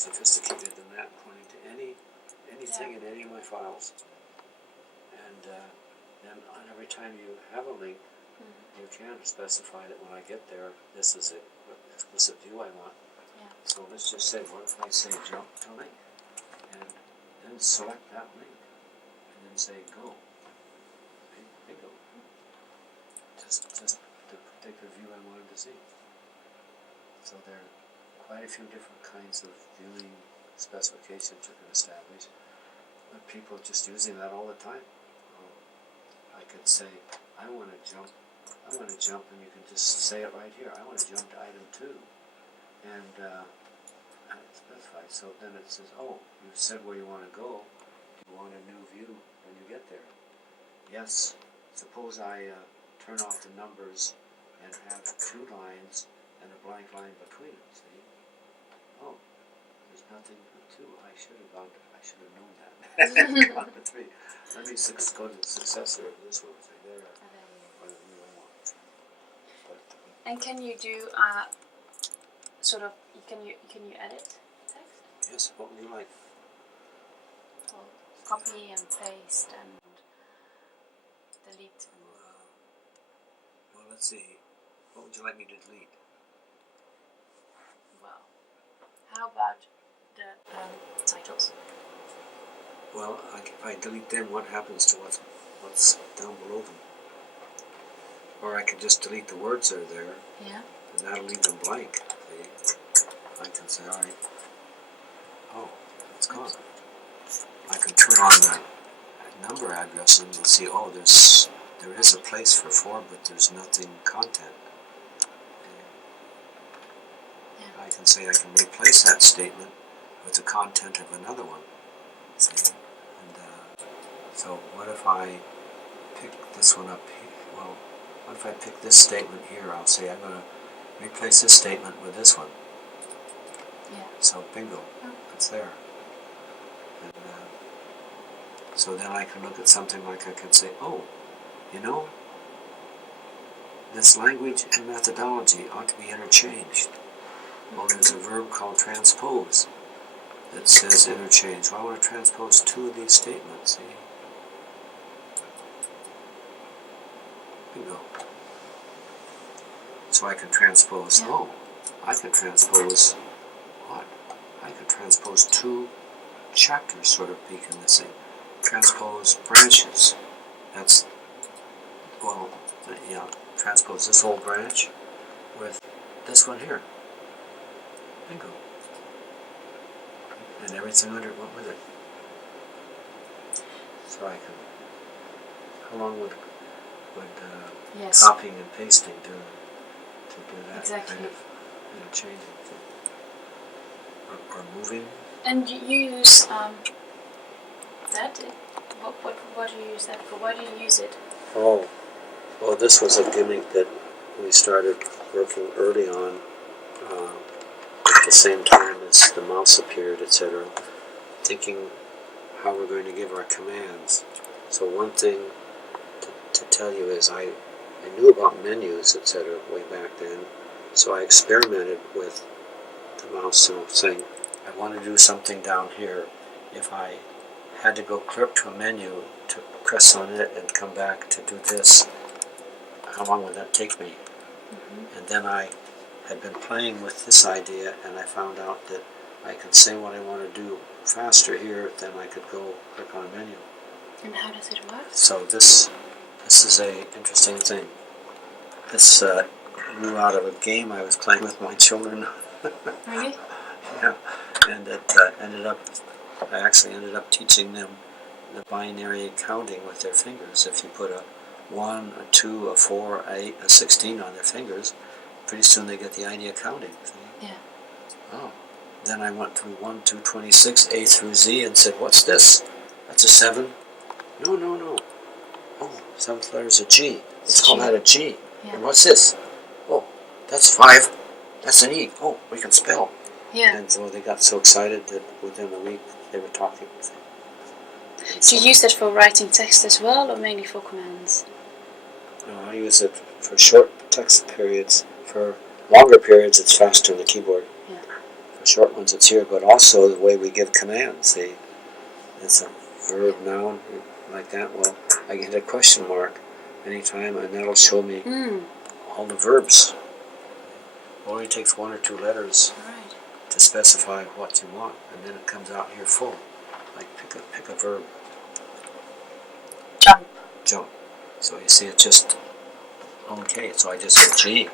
sophisticated than that, pointing to anything in any of my files. And then on every time you have a link, you can specify that when I get there, this is it, what explicit view I want. Yeah. So let's just say, what if I say jump to link? And then select that link. And then say go. Bingo. Just the particular view I wanted to see. So there are quite a few different kinds of viewing specifications you can establish. But people are just using that all the time. I could say, I want to jump, and you can just say it right here. I want to jump to item 2. And specify. So then it says, oh, you've said where you want to go. You want a new view when you get there. Yes. Suppose I turn off the numbers and have 2 lines and a blank line between them, see? Oh, there's nothing but 2. I should have known that. Gone to 3. Let me go to the successor of this one. Say there, or the new I want. And can you do can you edit text? Yes. What would you like? Well, copy and paste and delete. Well, let's see. What would you like me to delete? Well, how about the titles? Well, if I delete them, what happens to what's down below them? Or I can just delete the words that are there, Yeah. and that'll leave them blank. See? I can say, all right, oh, it's gone. I can turn on the number address and you'll see, oh, there is a place for 4, but there's nothing content. Yeah. I can say I can replace that statement with the content of another one. See? And so what if I pick this one up here? Well, what if I pick this statement here? I'll say I'm going to replace this statement with this one. Yeah. So bingo, it's there. And so then I can look at something like I can say, oh, you know, this language and methodology ought to be interchanged. Well, there's a verb called transpose that says interchange. Well, I want to transpose 2 of these statements, see? Bingo. So I can transpose, I can transpose what? I can transpose 2 chapters, sort of speak in this thing. Transpose branches. That's, well, yeah, transpose this whole branch with this one here. Bingo. And everything under it went with it. So I can, how long would Yes. copying and pasting do to do that Exactly. kind of changing thing? Or moving? And you use that? What do you use that for? Why do you use it? Oh, well, this was a gimmick that we started working early on, at the same time as the mouse appeared, etc., thinking how we're going to give our commands. So one thing to tell you is I knew about menus, etc., way back then, so I experimented with the mouse, saying, I want to do something down here. If I had to go clear up to a menu to press on it and come back to do this, how long would that take me? Mm-hmm. And then I had been playing with this idea, and I found out that I could say what I want to do faster here than I could go click on a menu. And how does it work? So this is a interesting thing. This grew out of a game I was playing with my children. Really? Yeah, and it I actually ended up teaching them the binary counting with their fingers. If you put a 1, a 2, a 4, a 8, a 16 on their fingers, pretty soon they get the idea of counting. See? Yeah. Oh. Then I went through 1, 2, 26, A through Z, and said, what's this? That's a 7. No. Oh, 7th letter is a G. Let's call that a G. Yeah. And what's this? Oh, that's 5. That's an E. Oh, we can spell. Yeah. And so they got so excited that within a week they were talking. Do you use that for writing text as well, or mainly for commands? No, I use it for short text periods. For longer periods, it's faster on the keyboard. Yeah. the short ones it's here, but also the way we give commands. See, it's a verb, noun, like that. Well, I get a question mark anytime, and that'll show me all the verbs. It only takes 1 or 2 letters to specify what you want, and then it comes out here full. Like pick a verb. Jump. Jump. So you see, it's just okay. So I just hit G,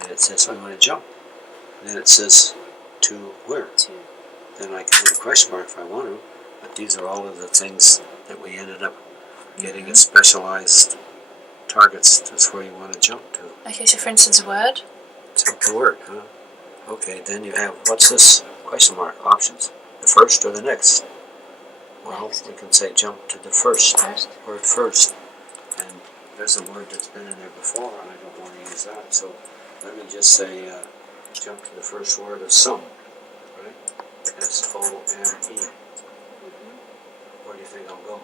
and it says I'm going to jump. And then it says to where? To. Then I can hit a question mark if I want to. But these are all of the things that we ended up getting as specialized targets. That's where you want to jump to. Okay, so for instance, a word. Jump to word, huh? Okay, then you have, what's this? Question mark, options. The first or the next? Well, Next. we can say jump to the first. Word first. And there's a word that's been in there before, and I don't want to use that. So let me just say jump to the first word of some, right? S-O-M-E. Where do you think I'll go?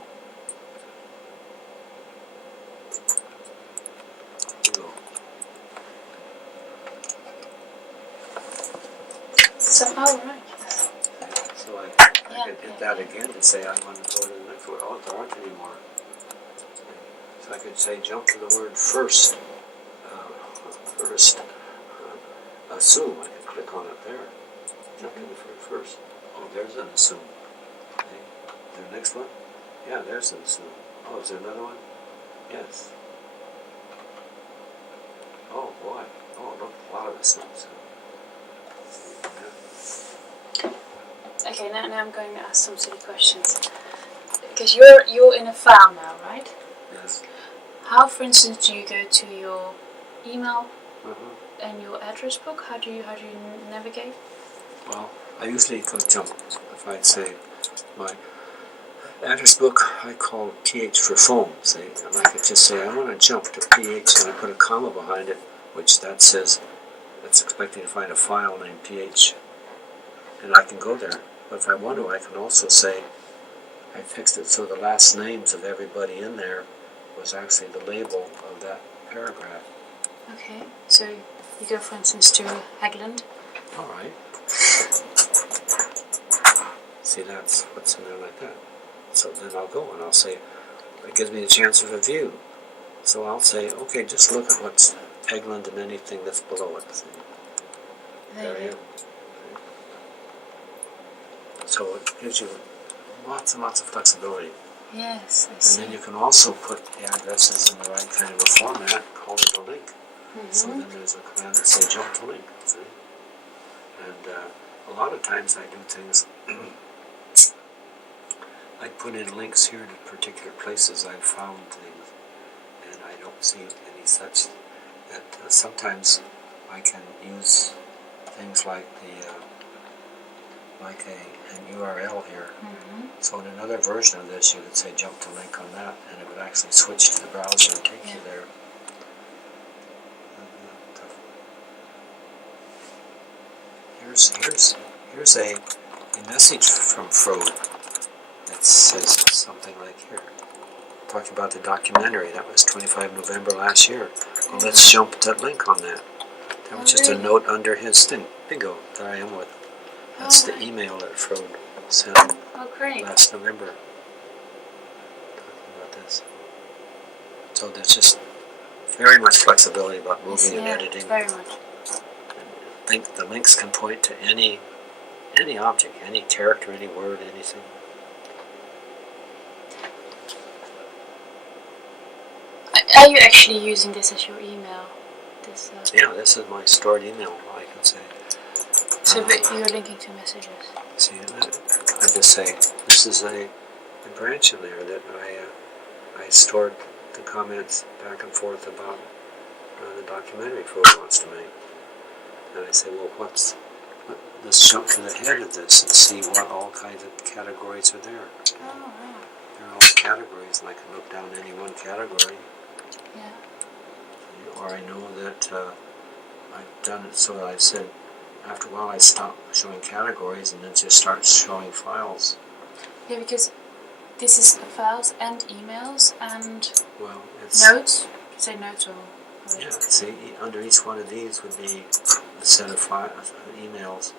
You go. Some, oh, right. So I could hit that again and say I want to go to the next word. Oh, there aren't any more. So I could say jump to the word first. Assume. I can click on it there. Jump to the word first. Oh, there's an assume. Okay. The next one? Yeah, there's an assume. Oh, is there another one? Yes. Oh, boy. Oh, look, a lot of assumes. Okay, now I'm going to ask some silly questions. Because you're in a file now, right? Yes. How, for instance, do you go to your email and your address book? How do you navigate? Well, I usually could jump. If I'd say my address book, I call PH for phone. See, and I could just say I want to jump to PH, and I put a comma behind it, which that says it's expecting to find a file named PH, and I can go there. But if I want to, I can also say I fixed it so the last names of everybody in there was actually the label of that paragraph. Okay, so you go, for instance, to Hagland. All right. See, that's what's in there like that. So then I'll go and I'll say, it gives me a chance of a view. So I'll say, okay, just look at what's Egland and anything that's below it. See? There you go. So it gives you lots and lots of flexibility. Yes, I see. And then you can also put the addresses in the right kind of a format, call it a link. So then there's a command that says jump to link. See? And a lot of times I do things, I put in links here to particular places I've found things, and I don't see any such, that sometimes I can use things like an URL here. So in another version of this, you could say jump to link on that, and it would actually switch to the browser and take you there. Here's a message from Frode that says something like here, talking about the documentary. That was 25 November last year. Well, let's jump that link on that. That was just a note under his thing. Bingo, there I am with it. That's the email that Frode sent last November. Talking about this. So there's just very much flexibility about moving and editing. Very much. The links can point to any object, any character, any word, anything. Are you actually using this as your email? Yeah, this is my stored email, I can say. So but you're linking to messages. See, I just say, this is a branch in there that I stored the comments back and forth about the documentary Frode wants to make. And I say, well, let's jump to the head of this and see what all kinds of categories are there. Oh, wow. There are all the categories, and I can look down any one category. Yeah. Or I know that I've done it so that I've said, after a while I stop showing categories and then just start showing files. Yeah, because this is files and emails and it's notes. Say notes or... Yeah, see, under each one of these would be a set of emails,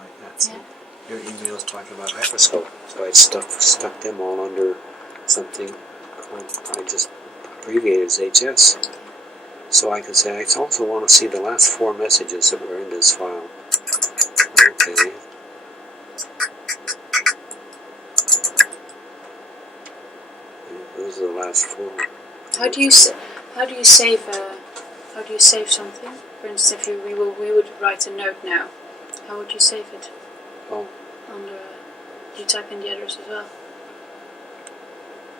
Like that. So Yeah. your email's talking about hyperscope, so I stuck them all under something I just abbreviated as HS. So I could say I also want to see the last 4 messages that were in this file. Okay. Those are the last 4. How do you save something? For instance, if we would write a note now, how would you save it? Oh. Do you type in the address as well?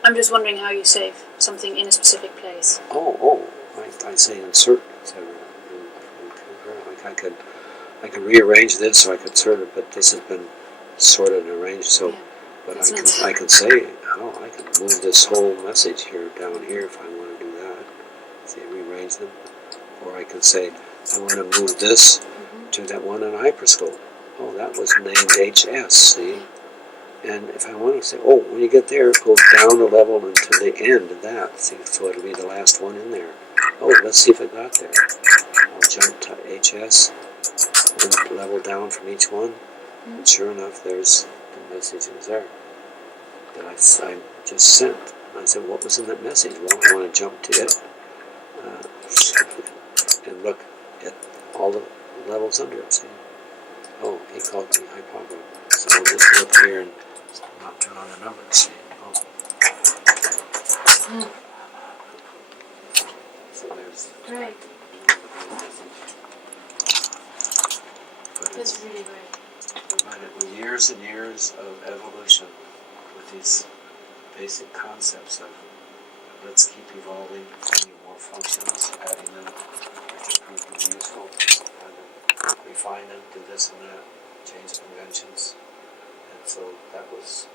I'm just wondering how you save something in a specific place. I say insert, etc. Like I could rearrange this, so I could sort it, but this has been sorted and arranged. So, Yeah, but I can say, I can move this whole message here down here if I want to do that. See, rearrange them, or I could say I want to move this to that one in hyperscope. Oh, that was named HS. See. And if I want to say, when you get there, go down a level until the end of that. See, so it'll be the last one in there. Let's see if it got there. I'll jump to HS and level down from each one. And sure enough, there's the message was there that I just sent. And I said, what was in that message? Well, I want to jump to it and look at all the levels under it. See? He called me hypogram. So I'll just look here and not turn on the numbers. See? So there's Great. That's really great. But with years and years of evolution, with these basic concepts of let's keep evolving, finding more functions, adding them, which are prove to be useful, and then refine them, do this and that, change conventions. And so that was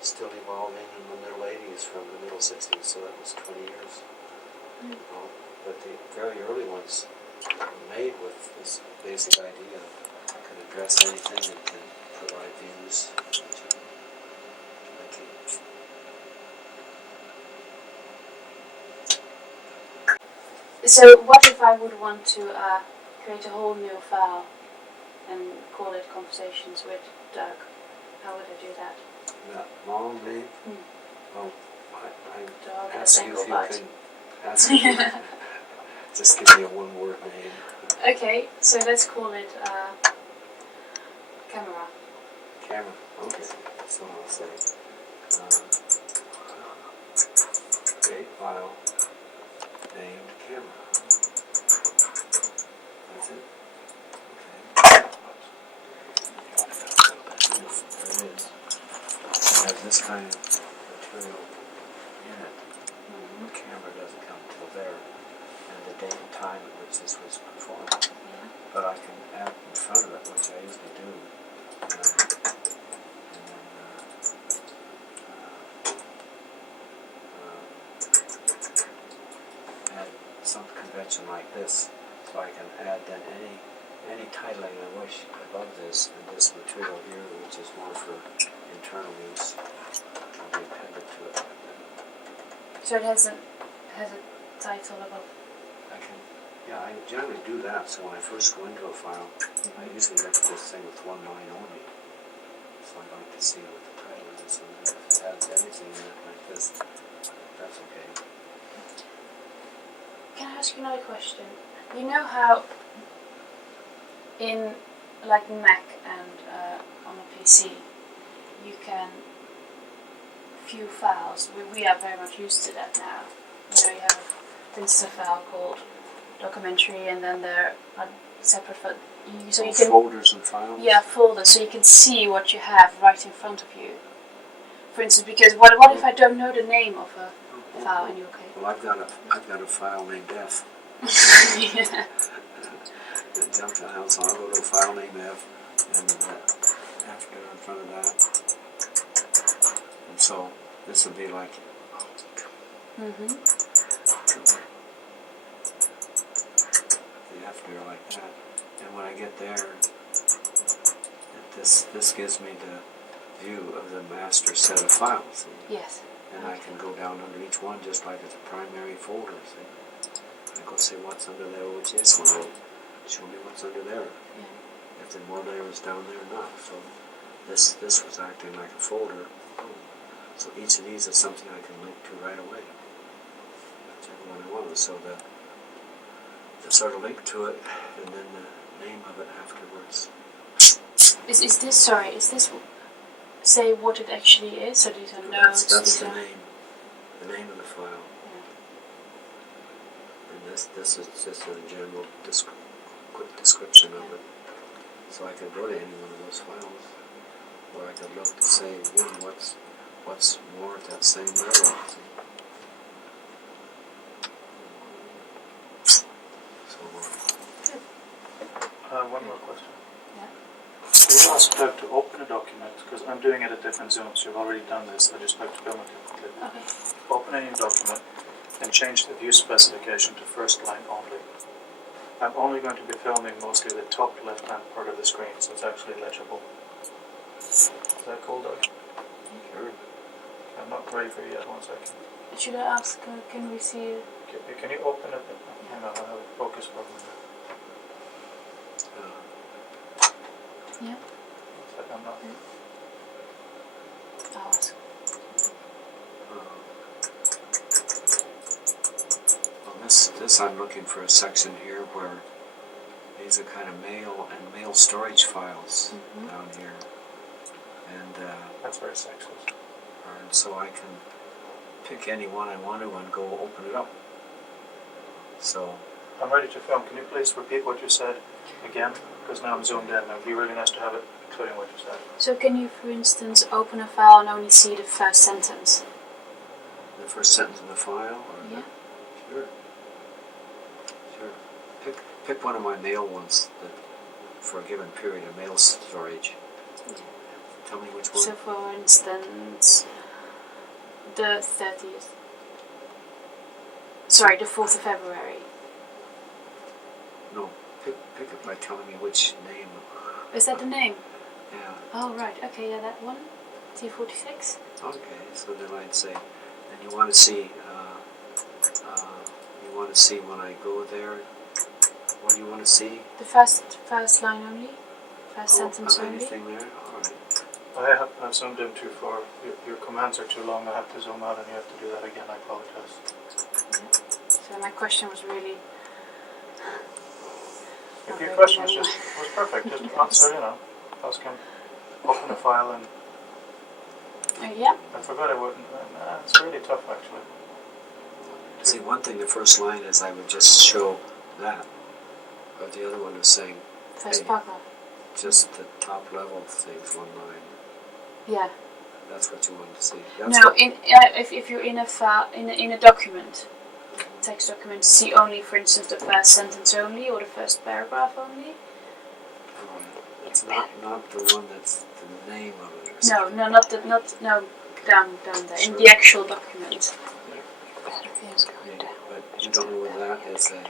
still evolving in the middle 80s from the middle 60s, so that was 20 years. But the very early ones were made with this basic idea of I can address anything and can provide views. So what if I would want to create a whole new file and call it Conversations with Doug? How would I do that? That long name? Well, I Doug ask you if you Engelbart. can ask you just give me a one-word name. Okay, so let's call it Camera. Camera. Okay. So I'll say create file named camera. That's it. Okay. There it is. It has this kind of material in it. The camera doesn't come till there, and the date and time at which this was performed. But I can add in front of it, which I usually do. And then add some convention like this, so I can add then any titling I wish above this, and this material here, which is more for internal use, will be appended to it. So it has a title above. I generally do that, so when I first go into a file, I usually look at this thing with one line only. So I'd like to see what the title is, and if it has anything in it like this, that's okay. Can I ask you another question? You know how in like Mac and on a PC you can view files? We are very much used to that now. You know, you have for instance a file called documentary, and then there are separate so you can folders and files. Yeah, folders, so you can see what you have right in front of you. For instance, because what if I don't know the name of a file in your case? Well, I've got a file named F. Yeah. Jump down, so I'll go to a file named F, and after in front of that, and so this would be like. After like that, and when I get there, this gives me the view of the master set of files. Yes. And I can go down under each one just like it's a primary folder. I go see what's under there, which is one. show me what's under there. Yeah. If the more layers down there or not. So this was acting like a folder. So each of these is something I can link to right away. Whichever one I want. So the sort of link to it, and then the name of it afterwards. Is this say what it actually is? So these are notes. That's the name of the file. Yeah. And this is just a general quick description of it. So I could go to any one of those files, or I could look to say, what's more at that same level. One more question. Yeah. We've asked Doug to open a document, because I'm doing it at different zooms. You've already done this. I just like to film it quickly. Okay. Open a new document and change the view specification to first line only. I'm only going to be filming mostly the top left-hand part of the screen, so it's actually legible. Is that cool, Doug? Sure. I'm not ready for you yet. 1 second. Should I ask? Can we see it? Can you open it? Hang on, I have a focus problem. Yeah. I'm not. I'll ask. Well, this I'm looking for a section here where these are kind of mail storage files down here, and That's very sexist. and so I can pick any one I want to and go open it up. So I'm ready to film. Can you please repeat what you said again? Because now I'm zoomed in. It would be really nice to have it, including what you said. So can you, for instance, open a file and only see the first sentence? the first sentence of the file, or Yeah. Sure. Pick one of my mail ones that, for a given period of mail storage. Yeah. Tell me which one. So, for instance, the 30th. Sorry, the 4th of February. No, pick it by telling me which name. Is that the name? Yeah. Oh, right. Okay, yeah, that one. T46. Okay, so then I'd say, and you want to see, when I go there, what do you want to see? The first line only? First sentence of only? anything there? Alright. I've zoomed in too far. Your commands are too long. I have to zoom out and you have to do that again. I apologize. Yeah. So my question was really... If your question was perfect. Just answer, ask him, open a file and... yeah. I forgot I wouldn't. It's really tough actually. See, one thing, the first line is I would just show that. But the other one is saying, First hey, paragraph. just the top level things, one line. Yeah. That's what you want to see. If you're in a file, in a document, text document, see only, for instance, the first sentence only or the first paragraph only. It's not the one that's the name of it. Or No, something. down there Sure. in the actual document. Yeah, but you don't know whether that is a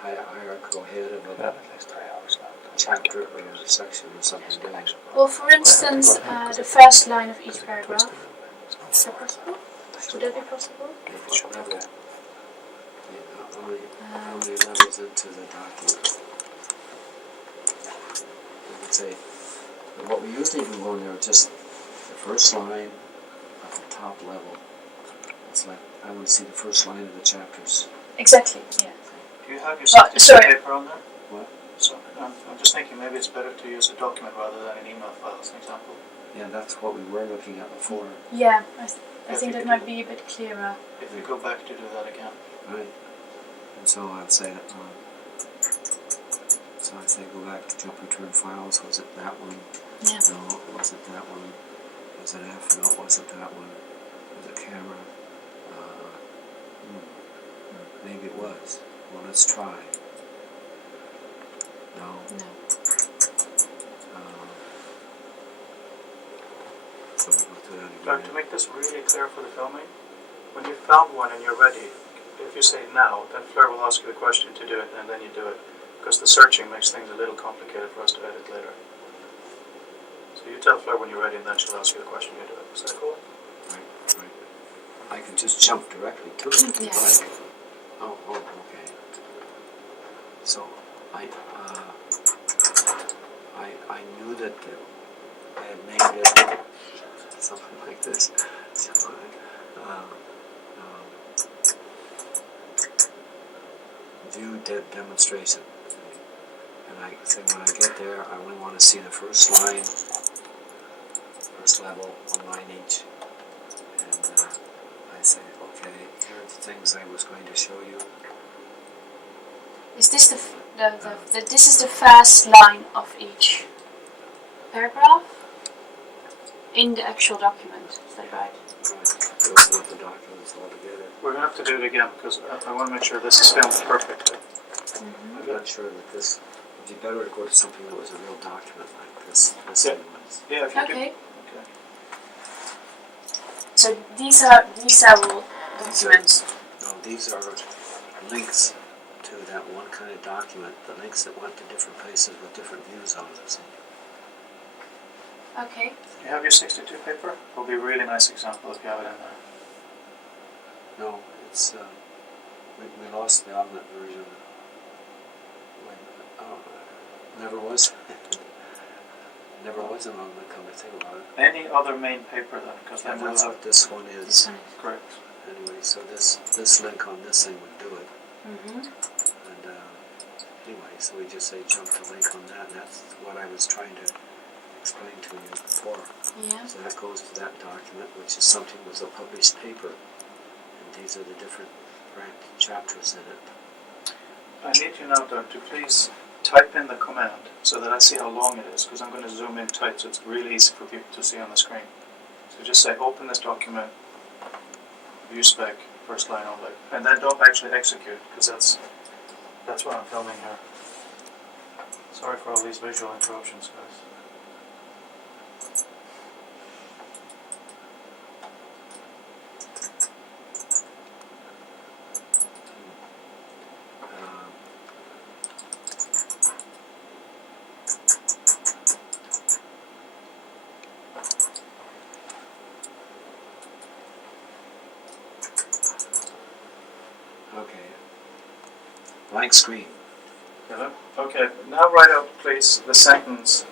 hierarchical head of a chapter or a section or something. Well, for instance, the first line of each paragraph. Is that possible? Would that be possible? What level? How many levels into the document? I would say, what we usually do on there is just the first line at the top level. It's like, I want to see the first line of the chapters. Exactly, yeah. Do you have your subject paper on there? What? So I'm just thinking maybe it's better to use a document rather than an email file as an example. Yeah, that's what we were looking at before. Yeah, I think that might be a bit clearer. If we go back to do that again. Right. And so I'd say that, go back to jump return files. Was it that one? Yeah. No, was it that one? Was it F? No, was it that one? Was it camera? Maybe it was. Well, let's try. No. So we'll go through that Doug, again. to make this really clear for the filming, when you've found one and you're ready, if you say now, then Fleur will ask you the question to do it, and then you do it. Because the searching makes things a little complicated for us to edit later. So you tell Fleur when you're ready, and then she'll ask you the question, you do it. Is that cool? Right. I can just jump directly to it if you Yes. like. Oh, okay. So, I knew that I had named it something like this. View demonstration. And I say when I get there, I only want to see the first line, first level, one line each. And I say, okay, here are the things I was going to show you. Is this this is the first line of each paragraph in the actual document? Is that right? Those are the documents all together. We're going to have to do it again because I want to make sure this is filmed perfectly. Mm-hmm. I'm not sure that this would be better to go to something that was a real document like this. Yeah. Anyways. Yeah, if you do. Okay. Okay. So these are all documents. No, these are links to that one kind of document, the links that went to different places with different views on it. See? Okay. You have your 62 paper? It'll be a really nice example if you have it in there. No, it's we lost the augment version. Never was. Never was an augment. Come to think about it. Any other main paper then? Because then we'll That's have what this one is. This one is. correct. Anyway, so this link on this thing would do it. Mm-hmm. And anyway, so we just say jump to link on that, and that's what I was trying to explain to you before. Yeah. So that goes to that document, which is something was a published paper, and these are the different chapters in it. I need you now, Doug, to please type in the command so that I see how long it is, because I'm going to zoom in tight so it's really easy for people to see on the screen. So just say open this document, view spec, first line only, and then don't actually execute, because that's what I'm filming here. Sorry for all these visual interruptions, guys. Okay. Blank screen. Okay, now write out, please, the sentence,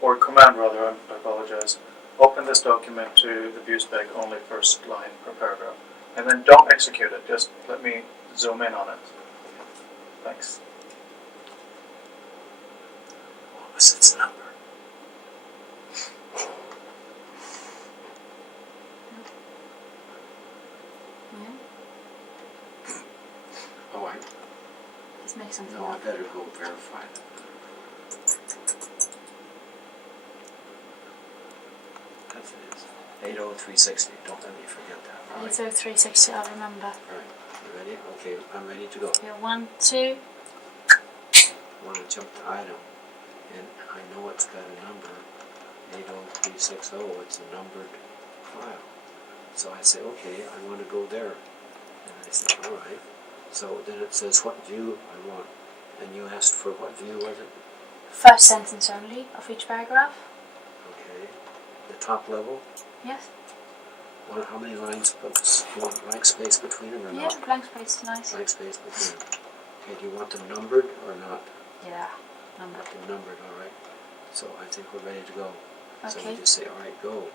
or command rather, I apologize. Open this document to the view spec, only first line per paragraph. And then don't execute it, just let me zoom in on it. Thanks. What was its number? Yeah. Oh, Let's make something no, I up. better go verify it. That's it is. 80360. Don't let me forget that. All right. 80360, I'll remember. Alright, you ready? Okay, I'm ready to go. Yeah, 1, 2. I want to jump to item, and I know it's got a number, 80360, it's a numbered file. So I say, okay, I want to go there. And I say, alright. So then it says what view I want. And you asked for what view was it? First sentence only of each paragraph. Okay. The top level? Yes. Well, how many lines of you want blank space between them or Yeah, not? blank space is nice. Blank space between them. Okay, do you want them numbered or not? Yeah, number. They're numbered, alright. So I think we're ready to go. So Okay. we just say, alright, go.